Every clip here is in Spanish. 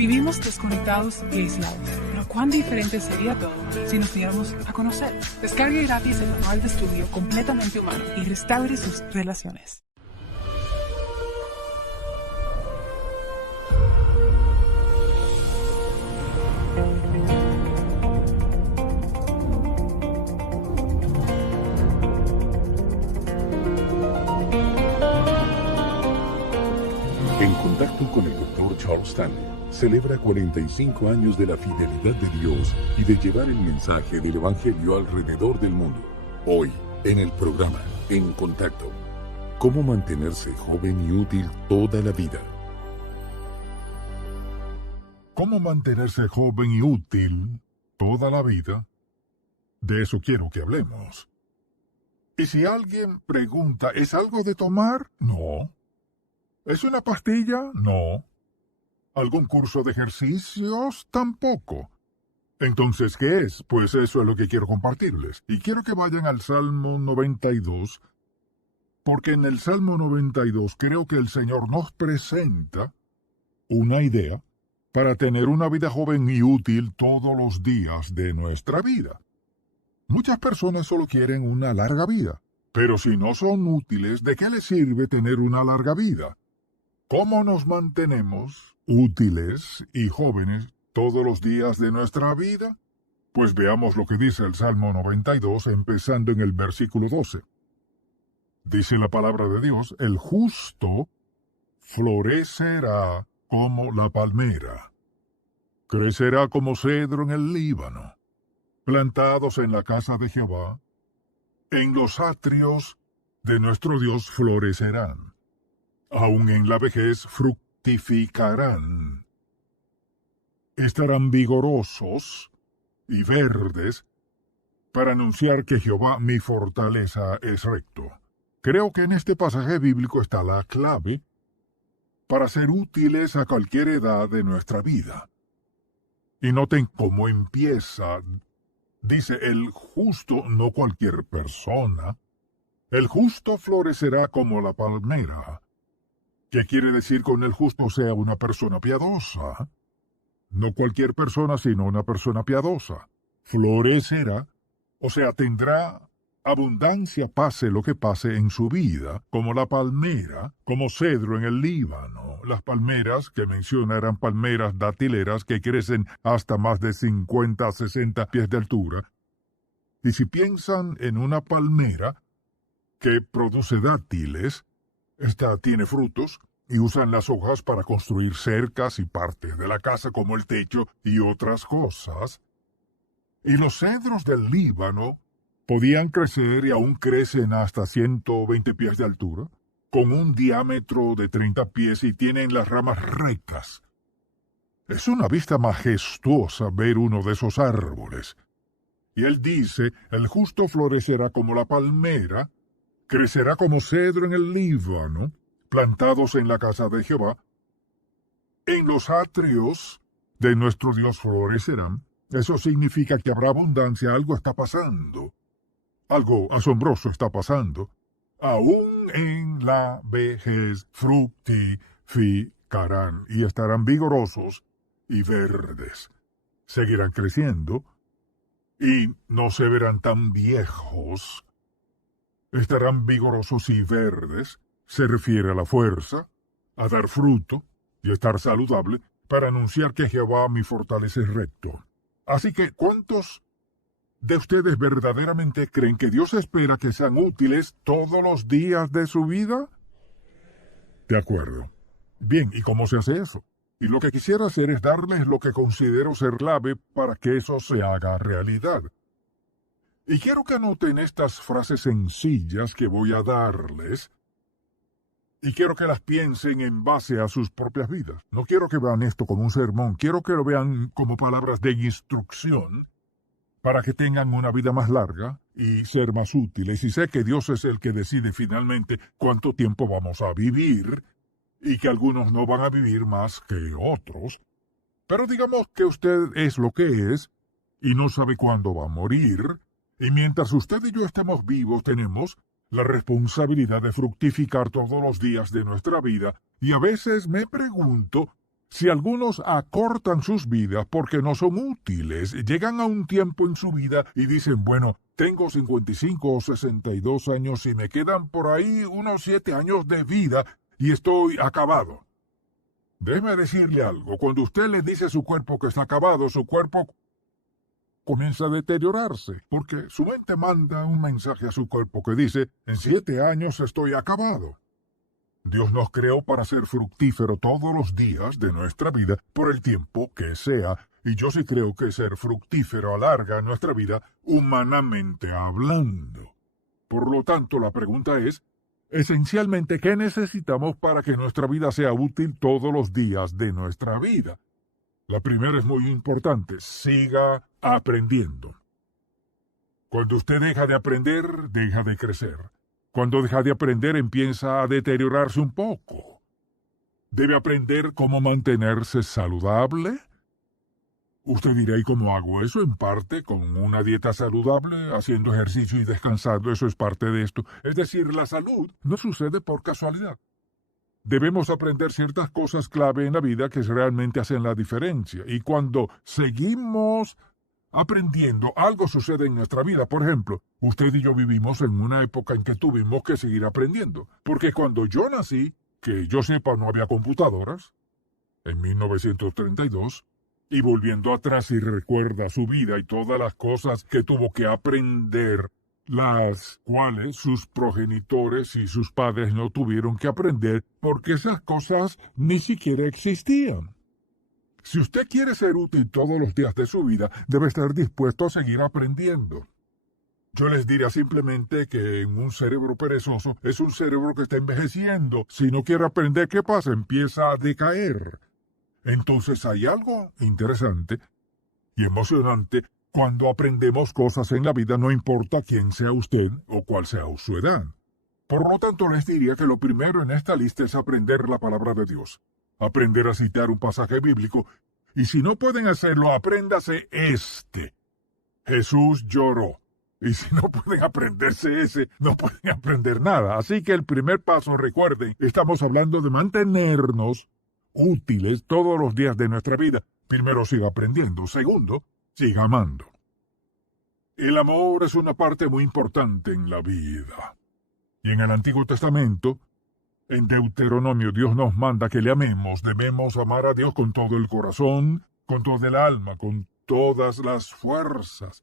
Vivimos desconectados y aislados, pero cuán diferente sería todo si nos diéramos a conocer. Descargue gratis el manual de estudio completamente humano y restaure sus relaciones. En contacto con el Dr. Charles Stanley, celebra 45 años de la fidelidad de Dios y de llevar el mensaje del Evangelio alrededor del mundo. Hoy, en el programa En Contacto, ¿cómo mantenerse joven y útil toda la vida? ¿Cómo mantenerse joven y útil toda la vida? De eso quiero que hablemos. Y si alguien pregunta, ¿es algo de tomar? No. ¿Es una pastilla? No. ¿Algún curso de ejercicios? Tampoco. Entonces, ¿qué es? Pues eso es lo que quiero compartirles. Y quiero que vayan al Salmo 92, porque en el Salmo 92 creo que el Señor nos presenta una idea para tener una vida joven y útil todos los días de nuestra vida. Muchas personas solo quieren una larga vida, pero si no son útiles, ¿de qué les sirve tener una larga vida? ¿Cómo nos mantenemos útiles y jóvenes todos los días de nuestra vida? Pues veamos lo que dice el Salmo 92, empezando en el versículo 12. Dice la palabra de Dios, el justo florecerá como la palmera, crecerá como cedro en el Líbano, plantados en la casa de Jehová, en los atrios de nuestro Dios florecerán. Aun en la vejez fructificarán. Estarán vigorosos y verdes para anunciar que Jehová mi fortaleza es recto. Creo que en este pasaje bíblico está la clave para ser útiles a cualquier edad de nuestra vida. Y noten cómo empieza. Dice el justo, no cualquier persona. El justo florecerá como la palmera. ¿Qué quiere decir con el justo sea una persona piadosa? No cualquier persona, sino una persona piadosa. Florecerá, o sea, tendrá abundancia pase lo que pase en su vida, como la palmera, como cedro en el Líbano. Las palmeras que menciona eran palmeras datileras que crecen hasta más de 50 a 60 pies de altura. Y si piensan en una palmera que produce dátiles, esta tiene frutos y usan las hojas para construir cercas y partes de la casa como el techo y otras cosas. Y los cedros del Líbano podían crecer y aún crecen hasta 120 pies de altura, con un diámetro de 30 pies y tienen las ramas rectas. Es una vista majestuosa ver uno de esos árboles. Y él dice, el justo florecerá como la palmera, crecerá como cedro en el Líbano, plantados en la casa de Jehová. En los atrios de nuestro Dios florecerán. Eso significa que habrá abundancia, algo está pasando. Algo asombroso está pasando. Aún en la vejez fructificarán y estarán vigorosos y verdes. Seguirán creciendo y no se verán tan viejos. Estarán vigorosos y verdes, se refiere a la fuerza, a dar fruto y a estar saludable, para anunciar que Jehová mi fortaleza es recto. Así que, ¿cuántos de ustedes verdaderamente creen que Dios espera que sean útiles todos los días de su vida? De acuerdo. Bien, ¿y cómo se hace eso? Y lo que quisiera hacer es darles lo que considero ser clave para que eso se haga realidad. Y quiero que anoten estas frases sencillas que voy a darles, y quiero que las piensen en base a sus propias vidas. No quiero que vean esto como un sermón, quiero que lo vean como palabras de instrucción, para que tengan una vida más larga y ser más útiles. Y sé que Dios es el que decide finalmente cuánto tiempo vamos a vivir, y que algunos no van a vivir más que otros. Pero digamos que usted es lo que es, y no sabe cuándo va a morir, y mientras usted y yo estemos vivos tenemos la responsabilidad de fructificar todos los días de nuestra vida, y a veces me pregunto Si algunos acortan sus vidas porque no son útiles, llegan a un tiempo en su vida y dicen, bueno, tengo 55 o 62 años y me quedan por ahí unos 7 años de vida y estoy acabado. Déjeme decirle algo, cuando usted le dice a su cuerpo que está acabado, su cuerpo comienza a deteriorarse, porque su mente manda un mensaje a su cuerpo que dice, en 7 años estoy acabado. Dios nos creó para ser fructífero todos los días de nuestra vida por el tiempo que sea, y yo sí creo que ser fructífero alarga nuestra vida humanamente hablando. Por lo tanto, la pregunta es, esencialmente, ¿qué necesitamos para que nuestra vida sea útil todos los días de nuestra vida? La primera es muy importante, siga aprendiendo. Cuando usted deja de aprender, deja de crecer. Cuando deja de aprender, empieza a deteriorarse un poco. Debe aprender cómo mantenerse saludable. Usted dirá, ¿y cómo hago eso? En parte, con una dieta saludable, haciendo ejercicio y descansando, eso es parte de esto. Es decir, la salud no sucede por casualidad. Debemos aprender ciertas cosas clave en la vida que realmente hacen la diferencia. Y cuando seguimos aprendiendo, algo sucede en nuestra vida. Por ejemplo, usted y yo vivimos en una época en que tuvimos que seguir aprendiendo. Porque cuando yo nací, que yo sepa no había computadoras, en 1932, y volviendo atrás y recuerda su vida y todas las cosas que tuvo que aprender, las cuales sus progenitores y sus padres no tuvieron que aprender porque esas cosas ni siquiera existían. Si usted quiere ser útil todos los días de su vida, debe estar dispuesto a seguir aprendiendo. Yo les diría simplemente que en un cerebro perezoso es un cerebro que está envejeciendo. Si no quiere aprender, ¿qué pasa? Empieza a decaer. Entonces hay algo interesante y emocionante cuando aprendemos cosas en la vida, no importa quién sea usted o cuál sea su edad. Por lo tanto, les diría que lo primero en esta lista es aprender la palabra de Dios. Aprender a citar un pasaje bíblico, y si no pueden hacerlo, apréndase este. Jesús lloró. Y si no pueden aprenderse ese, no pueden aprender nada. Así que el primer paso, recuerden, estamos hablando de mantenernos útiles todos los días de nuestra vida. Primero, siga aprendiendo. Segundo, siga amando. El amor es una parte muy importante en la vida. Y en el Antiguo Testamento, en Deuteronomio, Dios nos manda que le amemos. Debemos amar a Dios con todo el corazón, con todo el alma, con todas las fuerzas.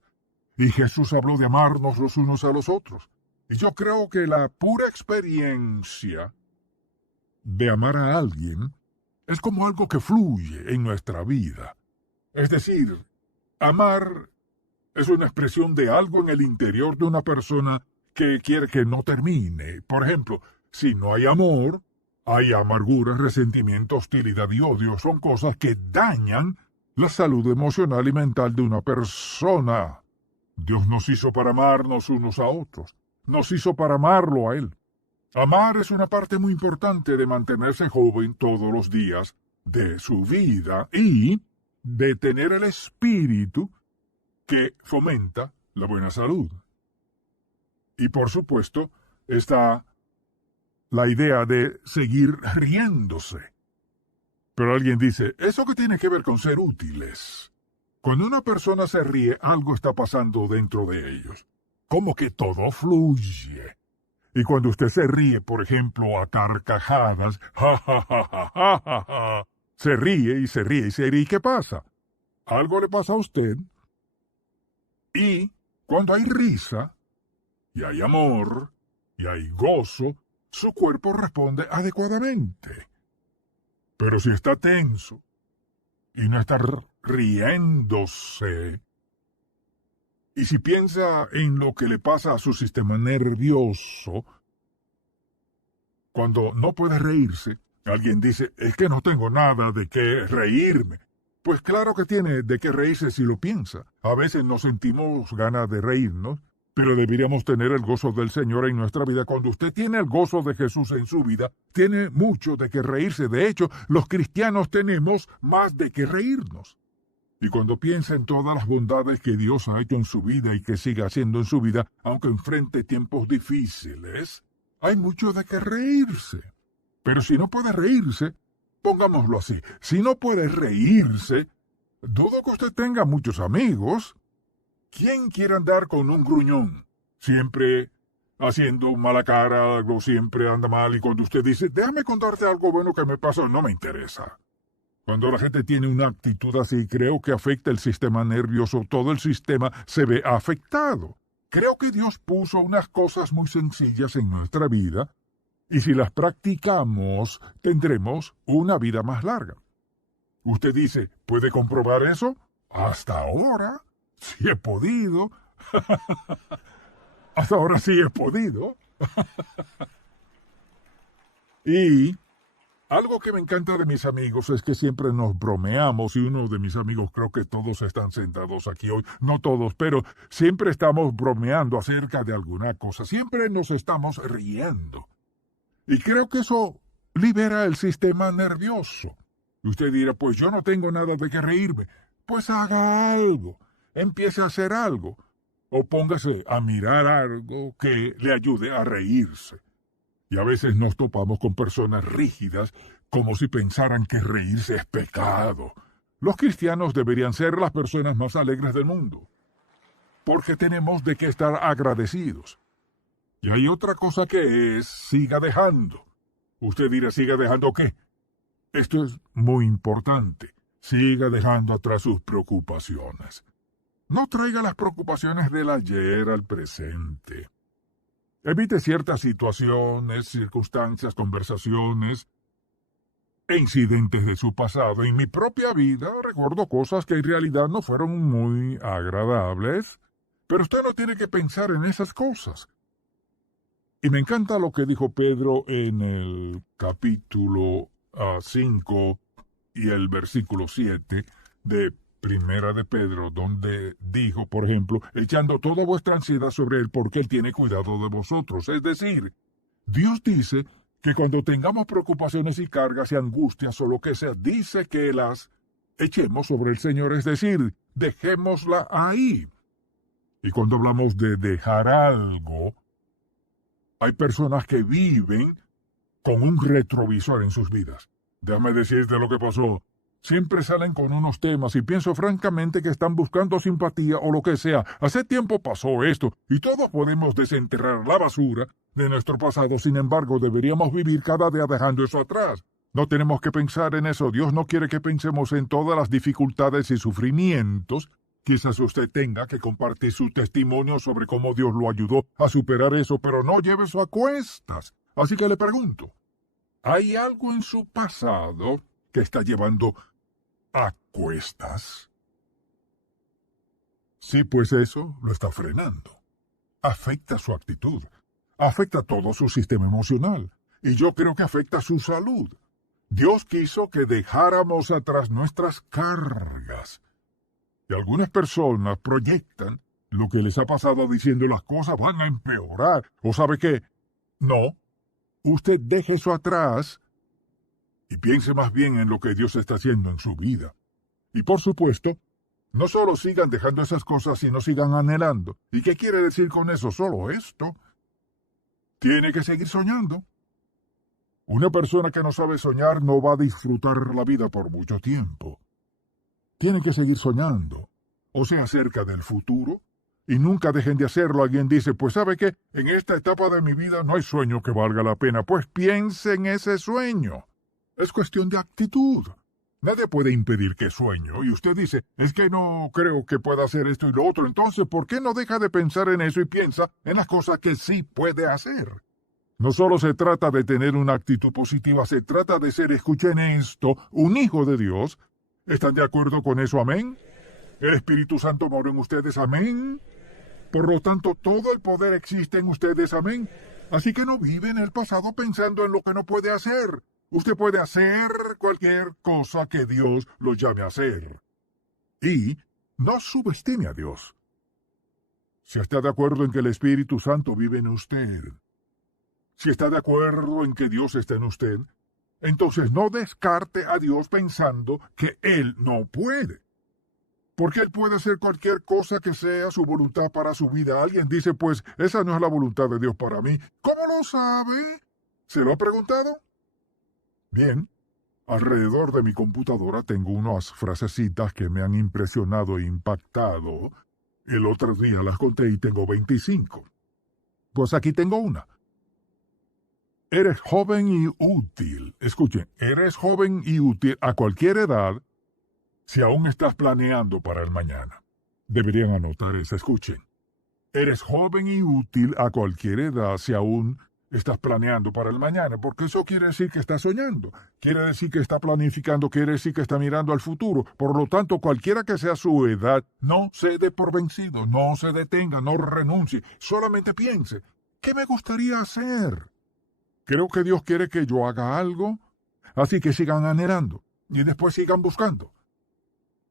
Y Jesús habló de amarnos los unos a los otros. Y yo creo que la pura experiencia de amar a alguien es como algo que fluye en nuestra vida. Es decir, amar es una expresión de algo en el interior de una persona que quiere que no termine. Por ejemplo, si no hay amor, hay amargura, resentimiento, hostilidad y odio. Son cosas que dañan la salud emocional y mental de una persona. Dios nos hizo para amarnos unos a otros. Nos hizo para amarlo a Él. Amar es una parte muy importante de mantenerse joven todos los días de su vida y de tener el espíritu que fomenta la buena salud. Y por supuesto, está la idea de seguir riéndose. Pero alguien dice, ¿eso qué tiene que ver con ser útiles? Cuando una persona se ríe, algo está pasando dentro de ellos. Como que todo fluye. Y cuando usted se ríe, por ejemplo, a carcajadas, ja, ja, ja, ja, ja, ja, ja, se ríe y se ríe y se ríe. ¿Y qué pasa? Algo le pasa a usted. Y cuando hay risa, y hay amor, y hay gozo, su cuerpo responde adecuadamente. Pero si está tenso y no está riéndose, y si piensa en lo que le pasa a su sistema nervioso, cuando no puede reírse, alguien dice, es que no tengo nada de qué reírme. Pues claro que tiene de qué reírse si lo piensa. A veces no sentimos ganas de reírnos, pero deberíamos tener el gozo del Señor en nuestra vida. Cuando usted tiene el gozo de Jesús en su vida, tiene mucho de qué reírse. De hecho, los cristianos tenemos más de qué reírnos. Y cuando piensa en todas las bondades que Dios ha hecho en su vida y que sigue haciendo en su vida, aunque enfrente tiempos difíciles, hay mucho de qué reírse. Pero si no puede reírse, Pongámoslo así, si no puede reírse, dudo que usted tenga muchos amigos. ¿Quién quiere andar con un gruñón? Siempre haciendo mala cara, algo siempre anda mal, y cuando usted dice, déjame contarte algo bueno que me pasó, no me interesa. Cuando la gente tiene una actitud así, creo que afecta el sistema nervioso, todo el sistema se ve afectado. Creo que Dios puso unas cosas muy sencillas en nuestra vida, y si las practicamos, tendremos una vida más larga. Usted dice, ¿puede comprobar eso? Hasta ahora, sí he podido. Hasta ahora sí he podido. Y algo que me encanta de mis amigos es que siempre nos bromeamos, y uno de mis amigos, creo que todos están sentados aquí hoy, no todos, pero siempre estamos bromeando acerca de alguna cosa, siempre nos estamos riendo. Y creo que eso libera el sistema nervioso. Y usted dirá, pues yo no tengo nada de qué reírme. Pues haga algo, empiece a hacer algo, o póngase a mirar algo que le ayude a reírse. Y a veces nos topamos con personas rígidas, como si pensaran que reírse es pecado. Los cristianos deberían ser las personas más alegres del mundo, porque tenemos de qué estar agradecidos. Y hay otra cosa que es, siga dejando. Usted dirá, ¿siga dejando qué? Esto es muy importante. Siga dejando atrás sus preocupaciones. No traiga las preocupaciones del ayer al presente. Evite ciertas situaciones, circunstancias, conversaciones e incidentes de su pasado. En mi propia vida recuerdo cosas que en realidad no fueron muy agradables, pero usted no tiene que pensar en esas cosas. Y me encanta lo que dijo Pedro en el capítulo 5 y el versículo 7 de Primera de Pedro, donde dijo, por ejemplo, echando toda vuestra ansiedad sobre Él porque Él tiene cuidado de vosotros. Es decir, Dios dice que cuando tengamos preocupaciones y cargas y angustias o lo que sea, dice que las echemos sobre el Señor, es decir, dejémosla ahí. Y cuando hablamos de dejar algo, hay personas que viven con un retrovisor en sus vidas. Déjame decirte lo que pasó. Siempre salen con unos temas y pienso francamente que están buscando simpatía o lo que sea. Hace tiempo pasó esto y todos podemos desenterrar la basura de nuestro pasado. Sin embargo, deberíamos vivir cada día dejando eso atrás. No tenemos que pensar en eso. Dios no quiere que pensemos en todas las dificultades y sufrimientos. Quizás usted tenga que compartir su testimonio sobre cómo Dios lo ayudó a superar eso, pero no lleve eso a cuestas. Así que le pregunto, ¿hay algo en su pasado que está llevando a cuestas? Sí, pues eso lo está frenando. Afecta su actitud, afecta todo su sistema emocional, y yo creo que afecta su salud. Dios quiso que dejáramos atrás nuestras cargas. Y algunas personas proyectan lo que les ha pasado diciendo las cosas van a empeorar. ¿O sabe qué? No. Usted deje eso atrás y piense más bien en lo que Dios está haciendo en su vida. Y por supuesto, no solo sigan dejando esas cosas, sino sigan anhelando. ¿Y qué quiere decir con eso? Solo esto. Tiene que seguir soñando. Una persona que no sabe soñar no va a disfrutar la vida por mucho tiempo. Tiene que seguir soñando, o sea, acerca del futuro, y nunca dejen de hacerlo. Alguien dice, pues ¿sabe qué? En esta etapa de mi vida no hay sueño que valga la pena. Pues piense en ese sueño. Es cuestión de actitud. Nadie puede impedir que sueño. Y usted dice, es que no creo que pueda hacer esto y lo otro. Entonces, ¿por qué no deja de pensar en eso y piensa en las cosas que sí puede hacer? No solo se trata de tener una actitud positiva, se trata de ser, escuchen esto, un hijo de Dios. ¿Están de acuerdo con eso? Amén. El Espíritu Santo mora en ustedes. Amén. Por lo tanto, todo el poder existe en ustedes. Amén. Así que no vive en el pasado pensando en lo que no puede hacer. Usted puede hacer cualquier cosa que Dios lo llame a hacer. Y no subestime a Dios. Si está de acuerdo en que el Espíritu Santo vive en usted, si está de acuerdo en que Dios está en usted, entonces no descarte a Dios pensando que Él no puede. Porque Él puede hacer cualquier cosa que sea su voluntad para su vida. Alguien dice, pues, esa no es la voluntad de Dios para mí. ¿Cómo lo sabe? ¿Se lo ha preguntado? Bien, alrededor de mi computadora tengo unas frasecitas que me han impresionado e impactado. El otro día las conté y tengo 25. Pues aquí tengo una. Eres joven y útil. Escuchen, eres joven y útil a cualquier edad si aún estás planeando para el mañana. Deberían anotar eso, escuchen. Eres joven y útil a cualquier edad si aún estás planeando para el mañana, porque eso quiere decir que está soñando, quiere decir que está planificando, quiere decir que está mirando al futuro. Por lo tanto, cualquiera que sea su edad, no se dé por vencido, no se detenga, no renuncie, solamente piense, ¿qué me gustaría hacer? Creo que Dios quiere que yo haga algo, así que sigan anhelando y después sigan buscando.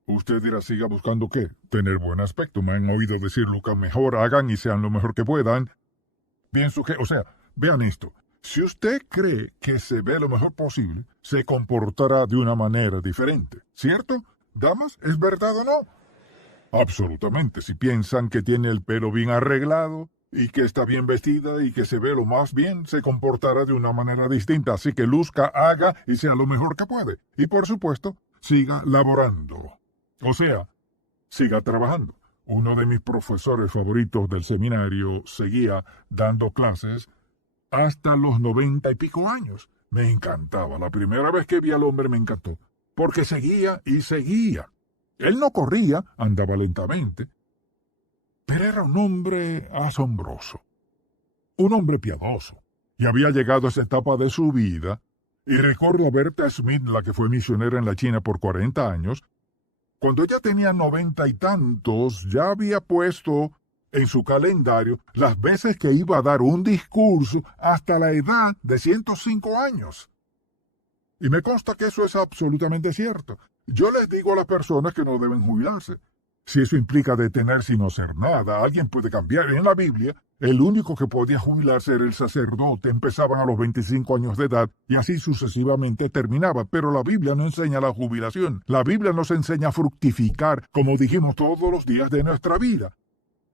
Usted dirá, ¿siga buscando qué? Tener buen aspecto. Me han oído decir lo que mejor hagan y sean lo mejor que puedan. Pienso que, vean esto. Si usted cree que se ve lo mejor posible, se comportará de una manera diferente. ¿Cierto? Damas, ¿es verdad o no? Absolutamente. Si piensan que tiene el pelo bien arreglado y que está bien vestida y que se ve lo más bien, se comportará de una manera distinta. Así que luzca, haga y sea lo mejor que puede. Y por supuesto, siga laborándolo. Siga trabajando. Uno de mis profesores favoritos del seminario seguía dando clases hasta los 90 y pico años. Me encantaba. La primera vez que vi al hombre me encantó, porque seguía y seguía. Él no corría, andaba lentamente, pero era un hombre asombroso, un hombre piadoso, y había llegado a esa etapa de su vida. Y recuerdo a Berta Smith, la que fue misionera en la China por 40 años, cuando ella tenía 90 y tantos, ya había puesto en su calendario las veces que iba a dar un discurso hasta la edad de 105 años. Y me consta que eso es absolutamente cierto. Yo les digo a las personas que no deben jubilarse. Si eso implica detenerse y no hacer nada, alguien puede cambiar. En la Biblia, el único que podía jubilarse era el sacerdote. Empezaban a los 25 años de edad y así sucesivamente terminaba. Pero la Biblia no enseña la jubilación. La Biblia nos enseña a fructificar, como dijimos, todos los días de nuestra vida.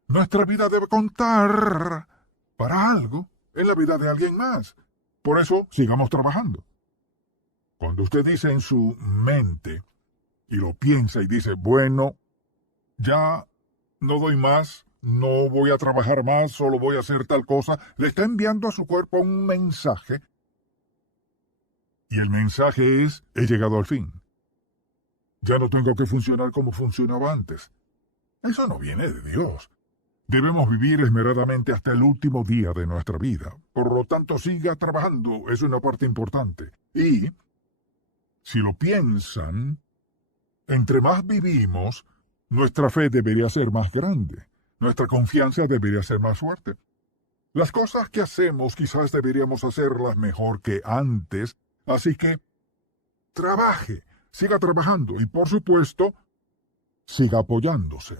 Nuestra vida debe contar para algo en la vida de alguien más. Por eso, sigamos trabajando. Cuando usted dice en su mente y lo piensa y dice, bueno, ya no doy más, no voy a trabajar más, solo voy a hacer tal cosa, le está enviando a su cuerpo un mensaje. Y el mensaje es, he llegado al fin. Ya no tengo que funcionar como funcionaba antes. Eso no viene de Dios. Debemos vivir esmeradamente hasta el último día de nuestra vida. Por lo tanto, siga trabajando, es una parte importante. Y, si lo piensan, entre más vivimos, nuestra fe debería ser más grande. Nuestra confianza debería ser más fuerte. Las cosas que hacemos quizás deberíamos hacerlas mejor que antes. Así que, trabaje, siga trabajando y, por supuesto, siga apoyándose.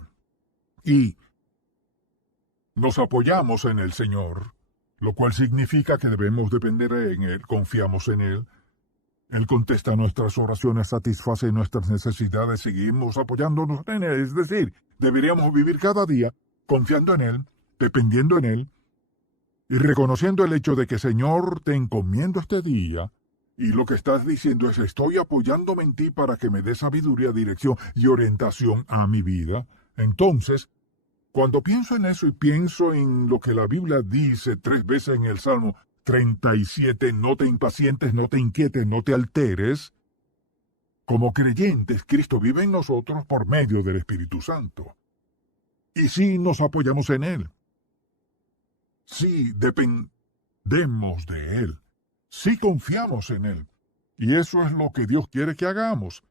Y nos apoyamos en el Señor, lo cual significa que debemos depender en Él, confiamos en Él. Él contesta nuestras oraciones, satisface nuestras necesidades, seguimos apoyándonos en Él. Es decir, deberíamos vivir cada día confiando en Él, dependiendo en Él, y reconociendo el hecho de que, Señor, te encomiendo este día, y lo que estás diciendo es, estoy apoyándome en ti para que me dé sabiduría, dirección y orientación a mi vida. Entonces, cuando pienso en eso y pienso en lo que la Biblia dice 3 veces en el Salmo 37, no te impacientes, no te inquietes, no te alteres. Como creyentes, Cristo vive en nosotros por medio del Espíritu Santo. Y sí nos apoyamos en Él. Sí dependemos de Él. Sí confiamos en Él. Y eso es lo que Dios quiere que hagamos.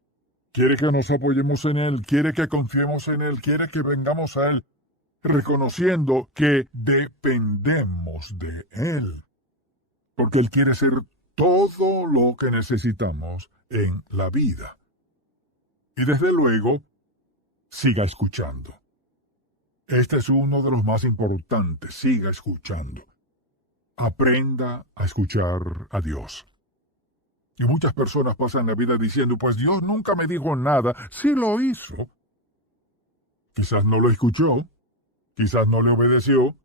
Quiere que nos apoyemos en Él, quiere que confiemos en Él, quiere que vengamos a Él, reconociendo que dependemos de Él. Porque Él quiere ser todo lo que necesitamos en la vida. Y desde luego, siga escuchando. Este es uno de los más importantes. Siga escuchando. Aprenda a escuchar a Dios. Y muchas personas pasan la vida diciendo, pues Dios nunca me dijo nada. Sí lo hizo. Quizás no lo escuchó. Quizás no le obedeció.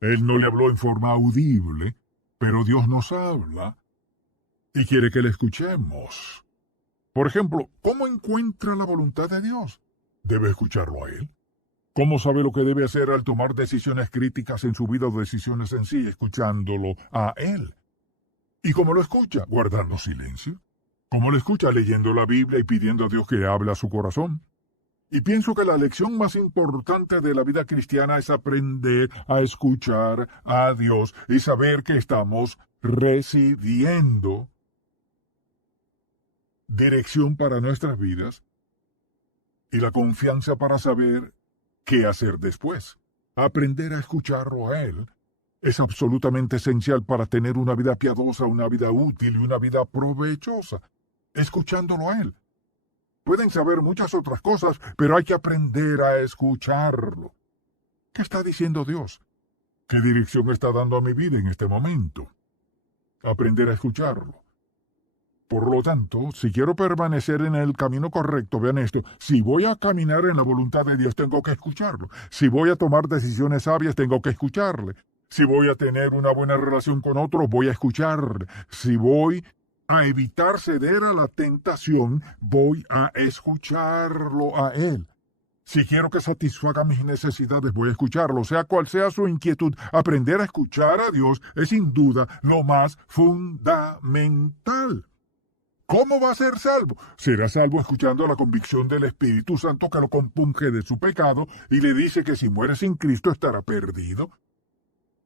Él no le habló en forma audible. Pero Dios nos habla y quiere que le escuchemos. Por ejemplo, ¿cómo encuentra la voluntad de Dios? Debe escucharlo a Él. ¿Cómo sabe lo que debe hacer al tomar decisiones críticas en su vida o decisiones en sí? Escuchándolo a Él. ¿Y cómo lo escucha? Guardando silencio. ¿Cómo lo escucha? Leyendo la Biblia y pidiendo a Dios que hable a su corazón. Y pienso que la lección más importante de la vida cristiana es aprender a escuchar a Dios y saber que estamos recibiendo dirección para nuestras vidas y la confianza para saber qué hacer después. Aprender a escucharlo a Él es absolutamente esencial para tener una vida piadosa, una vida útil y una vida provechosa. Escuchándolo a Él. Pueden saber muchas otras cosas, pero hay que aprender a escucharlo. ¿Qué está diciendo Dios? ¿Qué dirección está dando a mi vida en este momento? Aprender a escucharlo. Por lo tanto, si quiero permanecer en el camino correcto, vean esto, si voy a caminar en la voluntad de Dios, tengo que escucharlo. Si voy a tomar decisiones sabias, tengo que escucharle. Si voy a tener una buena relación con otros, voy a escucharle. Si voy a evitar ceder a la tentación, voy a escucharlo a Él. Si quiero que satisfaga mis necesidades, voy a escucharlo. Sea cual sea su inquietud, aprender a escuchar a Dios es sin duda lo más fundamental. ¿Cómo va a ser salvo? Será salvo escuchando la convicción del Espíritu Santo que lo compunge de su pecado y le dice que si muere sin Cristo estará perdido.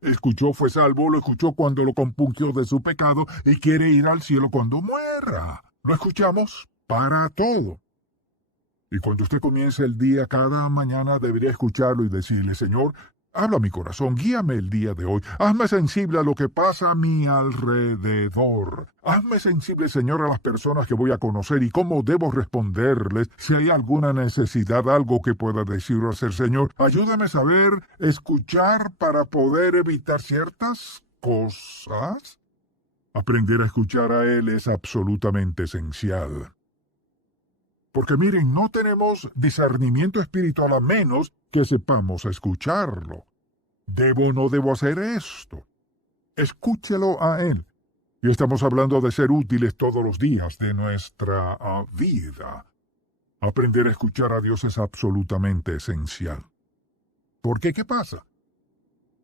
Escuchó, fue salvo, lo escuchó cuando lo compungió de su pecado y quiere ir al cielo cuando muera. Lo escuchamos para todo. Y cuando usted comience el día, cada mañana debería escucharlo y decirle, Señor, habla a mi corazón, guíame el día de hoy, hazme sensible a lo que pasa a mi alrededor. Hazme sensible, Señor, a las personas que voy a conocer y cómo debo responderles si hay alguna necesidad, algo que pueda decir o hacer, Señor. Ayúdame a saber escuchar para poder evitar ciertas cosas. Aprender a escuchar a Él es absolutamente esencial. Porque miren, no tenemos discernimiento espiritual a menos que sepamos escucharlo. ¿Debo o no debo hacer esto? Escúchelo a Él. Y estamos hablando de ser útiles todos los días de nuestra vida. Aprender a escuchar a Dios es absolutamente esencial. ¿Por qué? ¿Qué pasa?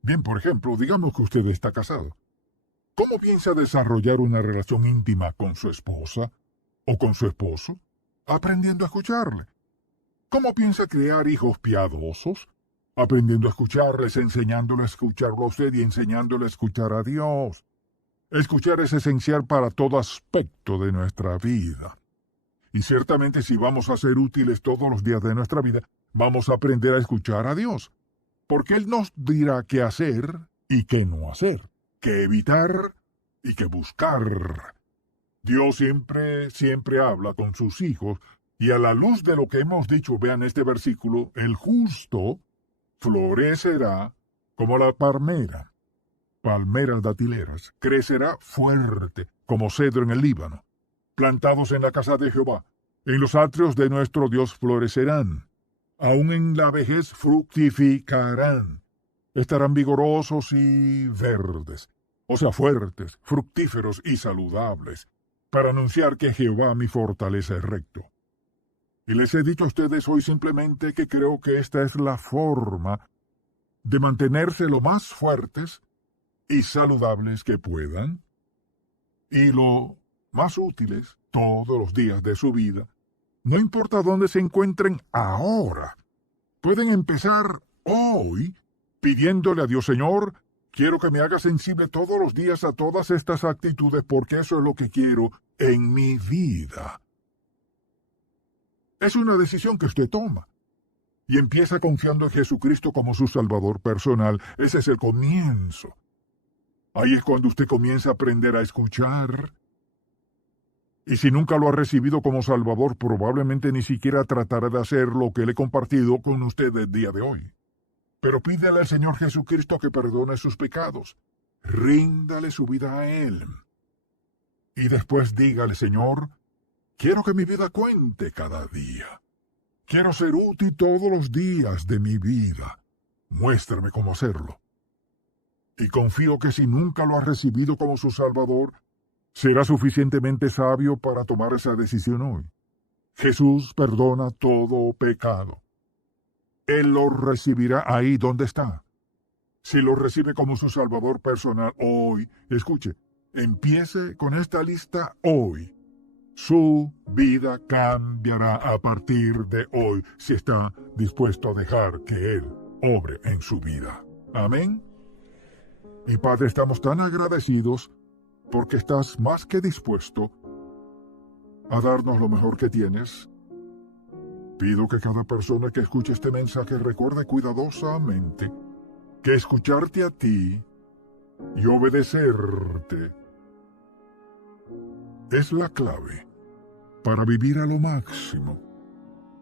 Bien, por ejemplo, digamos que usted está casado. ¿Cómo piensa desarrollar una relación íntima con su esposa o con su esposo? Aprendiendo a escucharle. ¿Cómo piensa crear hijos piadosos? Aprendiendo a escucharles, enseñándole a escucharlo a usted y enseñándole a escuchar a Dios. Escuchar es esencial para todo aspecto de nuestra vida. Y ciertamente si vamos a ser útiles todos los días de nuestra vida, vamos a aprender a escuchar a Dios. Porque Él nos dirá qué hacer y qué no hacer, qué evitar y qué buscar. Dios siempre habla con sus hijos, y a la luz de lo que hemos dicho, vean este versículo, el justo florecerá como la palmeras datileras, crecerá fuerte como cedro en el Líbano, plantados en la casa de Jehová, en los atrios de nuestro Dios florecerán, aun en la vejez fructificarán, estarán vigorosos y verdes, o sea, fuertes, fructíferos y saludables, para anunciar que Jehová mi fortaleza es recto. Y les he dicho a ustedes hoy simplemente que creo que esta es la forma de mantenerse lo más fuertes y saludables que puedan, y lo más útiles todos los días de su vida, no importa dónde se encuentren ahora. Pueden empezar hoy pidiéndole a Dios, Señor, quiero que me haga sensible todos los días a todas estas actitudes porque eso es lo que quiero en mi vida. Es una decisión que usted toma. Y empieza confiando en Jesucristo como su Salvador personal. Ese es el comienzo. Ahí es cuando usted comienza a aprender a escuchar. Y si nunca lo ha recibido como Salvador, probablemente ni siquiera tratará de hacer lo que le he compartido con usted el día de hoy. Pero pídele al Señor Jesucristo que perdone sus pecados. Ríndale su vida a Él. Y después dígale, Señor, quiero que mi vida cuente cada día. Quiero ser útil todos los días de mi vida. Muéstrame cómo hacerlo. Y confío que si nunca lo ha recibido como su Salvador, ¿Será suficientemente sabio para tomar esa decisión hoy? Jesús perdona todo pecado. Él lo recibirá ahí donde está. Si lo recibe como su Salvador personal hoy, escuche, empiece con esta lista hoy. Su vida cambiará a partir de hoy si está dispuesto a dejar que Él obre en su vida. Amén. Mi Padre, estamos tan agradecidos porque estás más que dispuesto a darnos lo mejor que tienes. Pido que cada persona que escuche este mensaje recuerde cuidadosamente que escucharte a ti y obedecerte es la clave para vivir a lo máximo,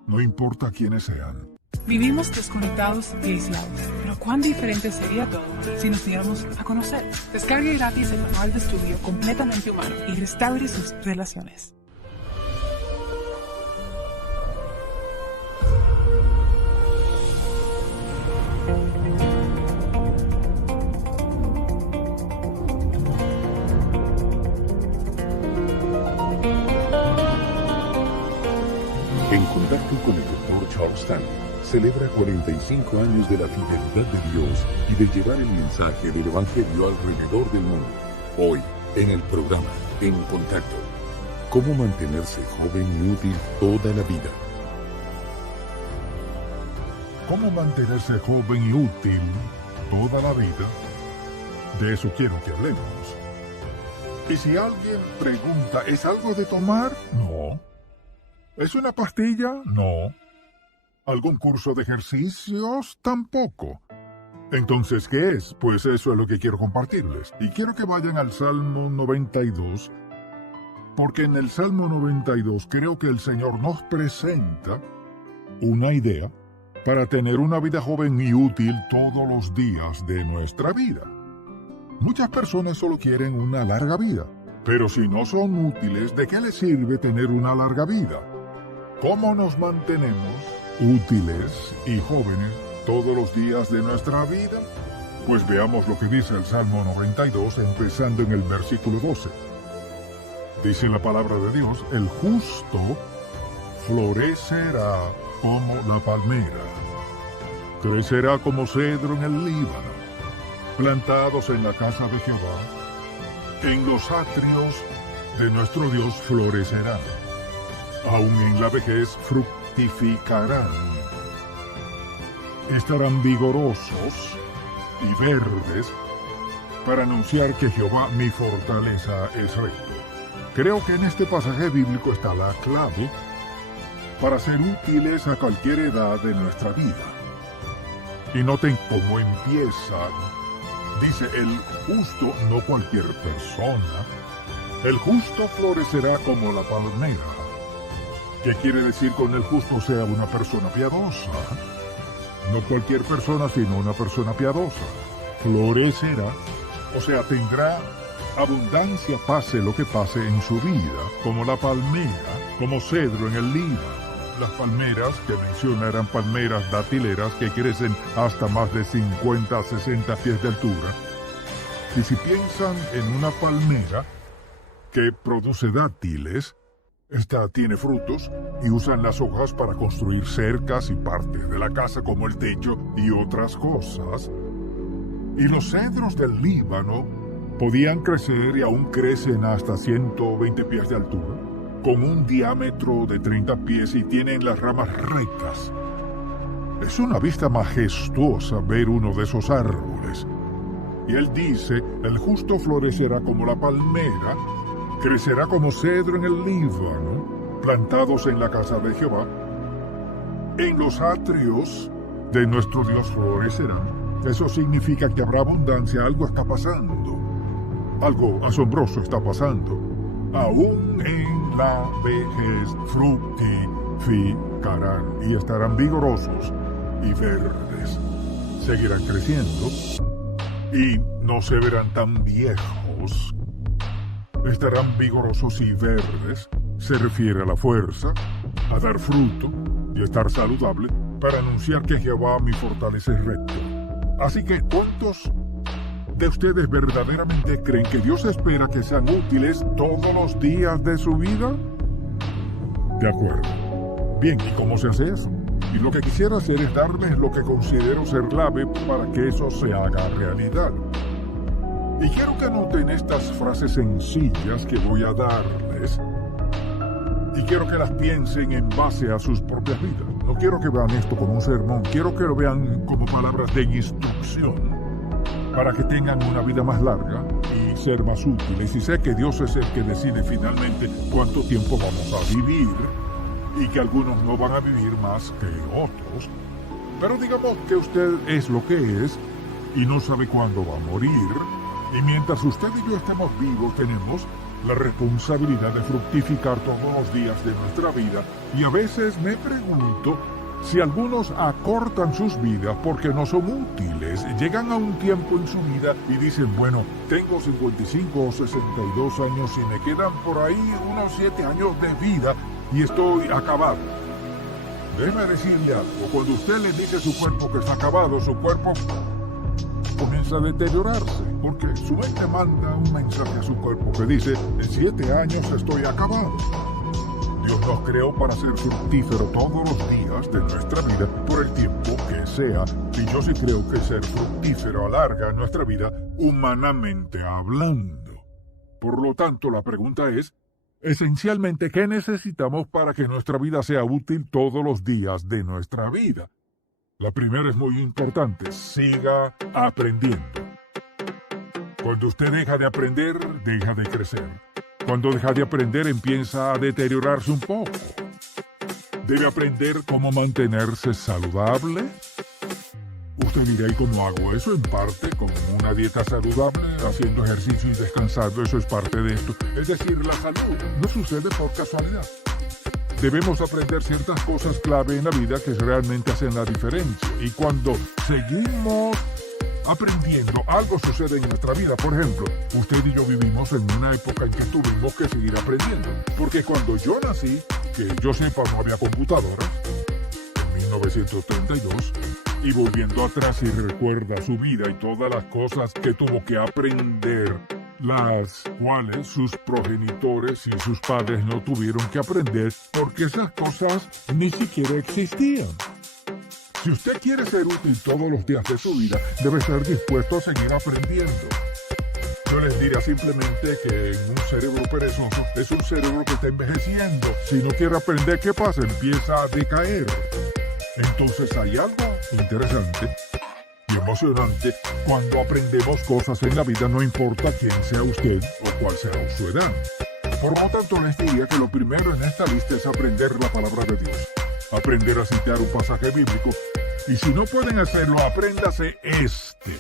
no importa quiénes sean. Vivimos desconectados y aislados, pero cuán diferente sería todo si nos diéramos a conocer. Descargue gratis el manual de estudio completamente humano y restaure sus relaciones. En contacto con el Dr. Charles Stanley, celebra 45 años de la fidelidad de Dios y de llevar el mensaje del Evangelio alrededor del mundo. Hoy, en el programa En Contacto, cómo mantenerse joven y útil toda la vida. ¿Cómo mantenerse joven y útil toda la vida? De eso quiero que hablemos. Y si alguien pregunta, ¿es algo de tomar? No. ¿Es una pastilla? No. ¿Algún curso de ejercicios? Tampoco. Entonces, ¿qué es? Pues eso es lo que quiero compartirles. Y quiero que vayan al Salmo 92, porque en el Salmo 92 creo que el Señor nos presenta una idea para tener una vida joven y útil todos los días de nuestra vida. Muchas personas solo quieren una larga vida, pero si no son útiles, ¿de qué les sirve tener una larga vida? ¿Cómo nos mantenemos útiles y jóvenes todos los días de nuestra vida? Pues veamos lo que dice el Salmo 92, empezando en el versículo 12. Dice la palabra de Dios, el justo florecerá como la palmera, crecerá como cedro en el Líbano, plantados en la casa de Jehová, en los atrios de nuestro Dios florecerán. Aún en la vejez fructificarán. Estarán vigorosos y verdes para anunciar que Jehová mi fortaleza es recto. Creo que en este pasaje bíblico está la clave para ser útiles a cualquier edad de nuestra vida. Y noten cómo empieza. Dice el justo, no cualquier persona. El justo florecerá como la palmera. ¿Qué quiere decir con el justo sea una persona piadosa? No cualquier persona, sino una persona piadosa. Florecerá, o sea, tendrá abundancia pase lo que pase en su vida, como la palmera, como cedro en el Líbano. Las palmeras que menciona eran palmeras datileras que crecen hasta más de 50 a 60 pies de altura. Y si piensan en una palmera que produce dátiles, esta tiene frutos y usan las hojas para construir cercas y partes de la casa como el techo y otras cosas. Y los cedros del Líbano podían crecer y aún crecen hasta 120 pies de altura, con un diámetro de 30 pies y tienen las ramas rectas. Es una vista majestuosa ver uno de esos árboles. Y él dice, el justo florecerá como la palmera, crecerá como cedro en el Líbano, plantados en la casa de Jehová. En los atrios de nuestro Dios florecerán. Eso significa que habrá abundancia, algo está pasando. Algo asombroso está pasando. Aún en la vejez fructificarán y estarán vigorosos y verdes. Seguirán creciendo y no se verán tan viejos. Estarán vigorosos y verdes. Se refiere a la fuerza, a dar fruto y a estar saludable para anunciar que Jehová mi fortaleza es recto. Así que, ¿cuántos de ustedes verdaderamente creen que Dios espera que sean útiles todos los días de su vida? De acuerdo. Bien, ¿y cómo se hace eso? Y lo que quisiera hacer es darles lo que considero ser clave para que eso se haga realidad. Y quiero que noten estas frases sencillas que voy a darles. Y quiero que las piensen en base a sus propias vidas. No quiero que vean esto como un sermón, quiero que lo vean como palabras de instrucción para que tengan una vida más larga y ser más útiles. Y sé que Dios es el que decide finalmente cuánto tiempo vamos a vivir y que algunos no van a vivir más que otros. Pero digamos que usted es lo que es y no sabe cuándo va a morir. Y mientras usted y yo estemos vivos, tenemos la responsabilidad de fructificar todos los días de nuestra vida. Y a veces me pregunto si algunos acortan sus vidas porque no son útiles. Llegan a un tiempo en su vida y dicen, bueno, tengo 55 o 62 años y me quedan por ahí unos 7 años de vida y estoy acabado. Déjeme decirle algo, cuando usted le dice a su cuerpo que está acabado, su cuerpo comienza a deteriorarse, porque su mente manda un mensaje a su cuerpo que dice, en 7 años estoy acabado. Dios nos creó para ser fructífero todos los días de nuestra vida por el tiempo que sea, y yo sí creo que ser fructífero alarga nuestra vida humanamente hablando. Por lo tanto, la pregunta es, esencialmente, ¿qué necesitamos para que nuestra vida sea útil todos los días de nuestra vida? La primera es muy importante, siga aprendiendo. Cuando usted deja de aprender, deja de crecer. Cuando deja de aprender, empieza a deteriorarse un poco. Debe aprender cómo mantenerse saludable. Usted dirá, ¿y cómo hago eso? En parte, con una dieta saludable, haciendo ejercicio y descansando, eso es parte de esto. Es decir, la salud no sucede por casualidad. Debemos aprender ciertas cosas clave en la vida que realmente hacen la diferencia. Y cuando seguimos aprendiendo, algo sucede en nuestra vida. Por ejemplo, usted y yo vivimos en una época en que tuvimos que seguir aprendiendo. Porque cuando yo nací, que yo sepa no había computadoras, en 1932, y volviendo atrás y recuerda su vida y todas las cosas que tuvo que aprender, las cuales sus progenitores y sus padres no tuvieron que aprender porque esas cosas ni siquiera existían. Si usted quiere ser útil todos los días de su vida, debe estar dispuesto a seguir aprendiendo. Yo les diría simplemente que un cerebro perezoso es un cerebro que está envejeciendo. Si no quiere aprender, ¿qué pasa? Empieza a decaer. Entonces hay algo interesante y emocionante cuando aprendemos cosas en la vida, no importa quién sea usted o cuál sea su edad. Por lo tanto, les diría que lo primero en esta lista es aprender la palabra de Dios. Aprender a citar un pasaje bíblico. Y si no pueden hacerlo, apréndase este.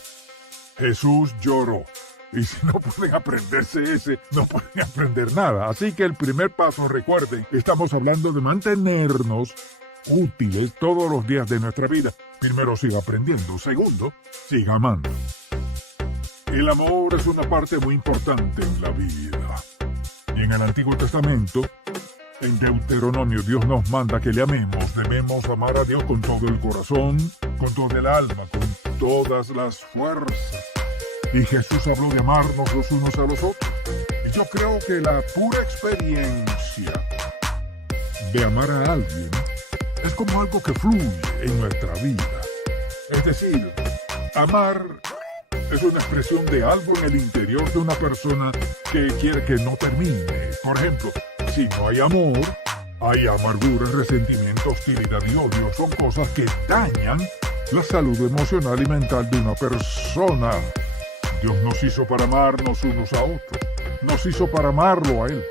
Jesús lloró. Y si no pueden aprenderse ese, no pueden aprender nada. Así que el primer paso, recuerden, estamos hablando de mantenernos útiles todos los días de nuestra vida. Primero, siga aprendiendo. Segundo, siga amando. El amor es una parte muy importante en la vida. Y en el Antiguo Testamento, en Deuteronomio, Dios nos manda que le amemos. Debemos amar a Dios con todo el corazón, con todo el alma, con todas las fuerzas. Y Jesús habló de amarnos los unos a los otros. Y yo creo que la pura experiencia de amar a alguien es como algo que fluye en nuestra vida. Es decir, amar es una expresión de algo en el interior de una persona que quiere que no termine. Por ejemplo, si no hay amor, hay amargura, resentimiento, hostilidad y odio. Son cosas que dañan la salud emocional y mental de una persona. Dios nos hizo para amarnos unos a otros. Nos hizo para amarlo a Él.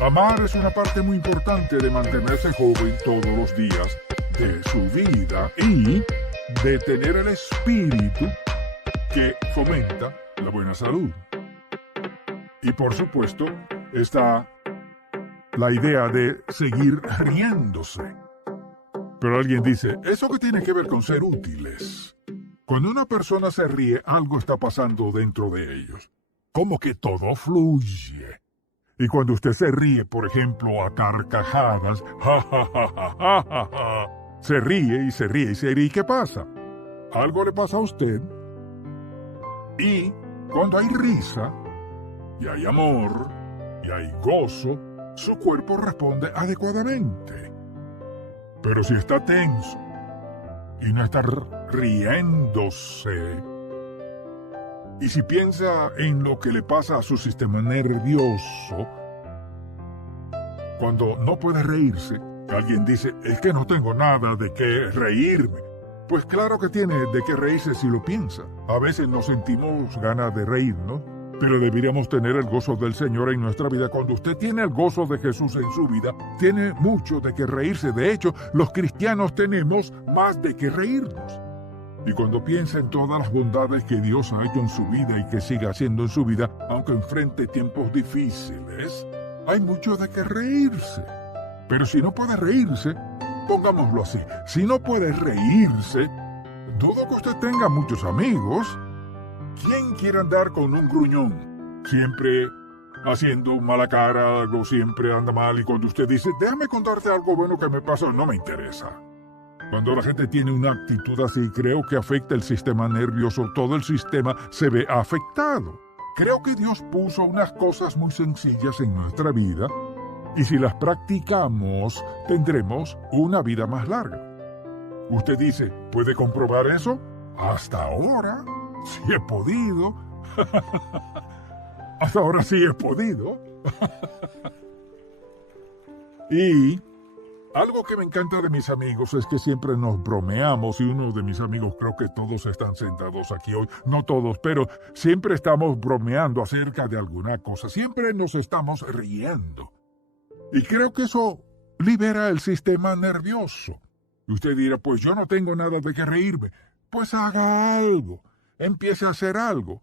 Amar es una parte muy importante de mantenerse joven todos los días de su vida y de tener el espíritu que fomenta la buena salud. Y por supuesto está la idea de seguir riéndose. Pero alguien dice, ¿eso qué tiene que ver con ser útiles? Cuando una persona se ríe, algo está pasando dentro de ellos. Como que todo fluye. Y cuando usted se ríe, por ejemplo, a carcajadas, se ríe y se ríe y se ríe, ¿y qué pasa? Algo le pasa a usted y Cuando hay risa, y hay amor, y hay gozo, su cuerpo responde adecuadamente. Pero si está tenso y no está riéndose, y si piensa en lo que le pasa a su sistema nervioso, cuando no puede reírse, alguien dice, es que no tengo nada de qué reírme. Pues claro que tiene de qué reírse si lo piensa. A veces nos sentimos ganas de reírnos, pero deberíamos tener el gozo del Señor en nuestra vida. Cuando usted tiene el gozo de Jesús en su vida, tiene mucho de qué reírse. De hecho, los cristianos tenemos más de qué reírnos. Y cuando piensa en todas las bondades que Dios ha hecho en su vida y que sigue haciendo en su vida, aunque enfrente tiempos difíciles, hay mucho de qué reírse. Pero si no puede reírse, pongámoslo así, si no puede reírse, dudo que usted tenga muchos amigos. ¿Quién quiere andar con un gruñón? Siempre haciendo mala cara, algo siempre anda mal, y cuando usted dice, déjame contarte algo bueno que me pasó, no me interesa. Cuando la gente tiene una actitud así, creo que afecta el sistema nervioso, todo el sistema se ve afectado. Creo que Dios puso unas cosas muy sencillas en nuestra vida, y si las practicamos, tendremos una vida más larga. Usted dice, ¿puede comprobar eso? Hasta ahora, sí he podido. Hasta ahora sí he podido. Y algo que me encanta de mis amigos es que siempre nos bromeamos, y uno de mis amigos, creo que todos están sentados aquí hoy, no todos, pero siempre estamos bromeando acerca de alguna cosa, siempre nos estamos riendo. Y creo que eso libera el sistema nervioso. Y usted dirá, pues yo no tengo nada de qué reírme. Pues haga algo, empiece a hacer algo,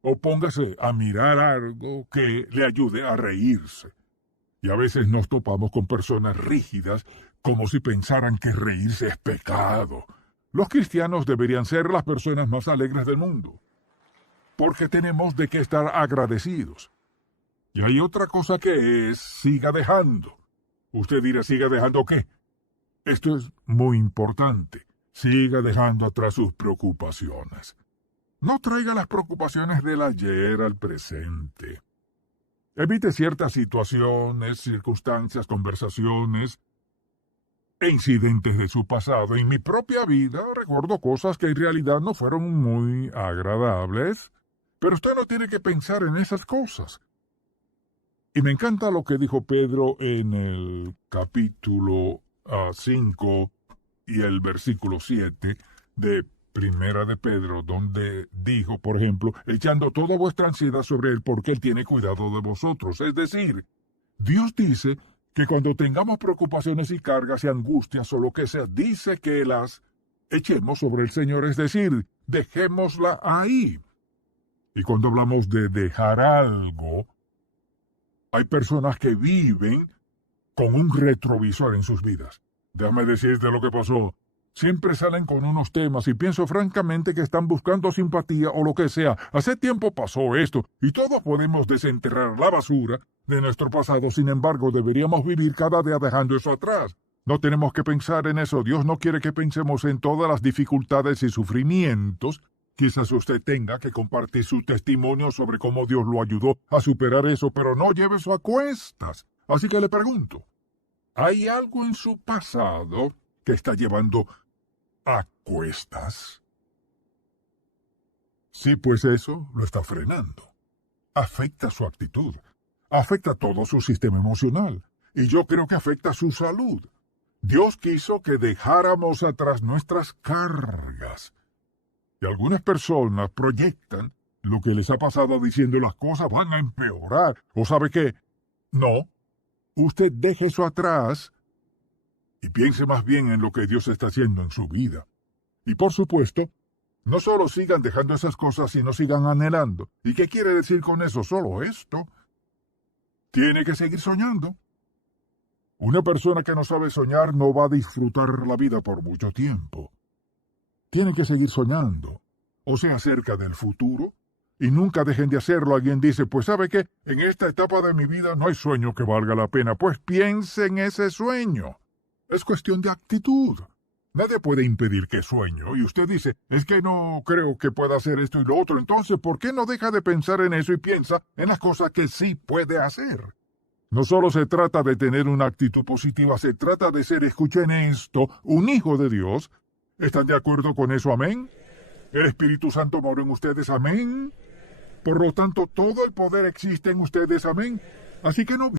o póngase a mirar algo que le ayude a reírse. Y a veces nos topamos con personas rígidas, como si pensaran que reírse es pecado. Los cristianos deberían ser las personas más alegres del mundo, porque tenemos de qué estar agradecidos. Y hay otra cosa que es, siga dejando. Usted dirá, ¿siga dejando qué? Esto es muy importante. Siga dejando atrás sus preocupaciones. No traiga las preocupaciones del ayer al presente. Evite ciertas situaciones, circunstancias, conversaciones e incidentes de su pasado. En mi propia vida recuerdo cosas que en realidad no fueron muy agradables, pero usted no tiene que pensar en esas cosas. Y me encanta lo que dijo Pedro en el capítulo 5 y el versículo 7 de Primera de Pedro, donde dijo, por ejemplo, echando toda vuestra ansiedad sobre Él porque Él tiene cuidado de vosotros. Es decir, Dios dice que cuando tengamos preocupaciones y cargas y angustias o lo que sea, dice que las echemos sobre el Señor, es decir, dejémosla ahí. Y cuando hablamos de dejar algo, hay personas que viven con un retrovisor en sus vidas. Déjame decirte lo que pasó. Siempre salen con unos temas y pienso francamente que están buscando simpatía o lo que sea. Hace tiempo pasó esto y todos podemos desenterrar la basura de nuestro pasado. Sin embargo, deberíamos vivir cada día dejando eso atrás. No tenemos que pensar en eso. Dios no quiere que pensemos en todas las dificultades y sufrimientos. Quizás usted tenga que compartir su testimonio sobre cómo Dios lo ayudó a superar eso, pero no lleve eso a cuestas. Así que le pregunto, ¿hay algo en su pasado que está llevando a cuestas? Sí, pues eso lo está frenando. Afecta su actitud, afecta todo su sistema emocional, y yo creo que afecta su salud. Dios quiso que dejáramos atrás nuestras cargas. Y algunas personas proyectan lo que les ha pasado diciendo las cosas van a empeorar. ¿O sabe qué? No. Usted deje eso atrás y piense más bien en lo que Dios está haciendo en su vida. Y por supuesto, no solo sigan dejando esas cosas, sino sigan anhelando. ¿Y qué quiere decir con eso? Solo esto. Tiene que seguir soñando. Una persona que no sabe soñar no va a disfrutar la vida por mucho tiempo. Tienen que seguir soñando, o sea, acerca del futuro, y nunca dejen de hacerlo. Alguien dice, pues ¿sabe qué? En esta etapa de mi vida no hay sueño que valga la pena. Pues piense en ese sueño. Es cuestión de actitud. Nadie puede impedir que sueño. Y usted dice, es que no creo que pueda hacer esto y lo otro. Entonces, ¿por qué no deja de pensar en eso y piensa en las cosas que sí puede hacer? No solo se trata de tener una actitud positiva, se trata de ser, escuchen esto, un hijo de Dios. ¿Están de acuerdo con eso? Amén. El Espíritu Santo mora en ustedes. Amén. Por lo tanto, todo el poder existe en ustedes. Amén. Así que no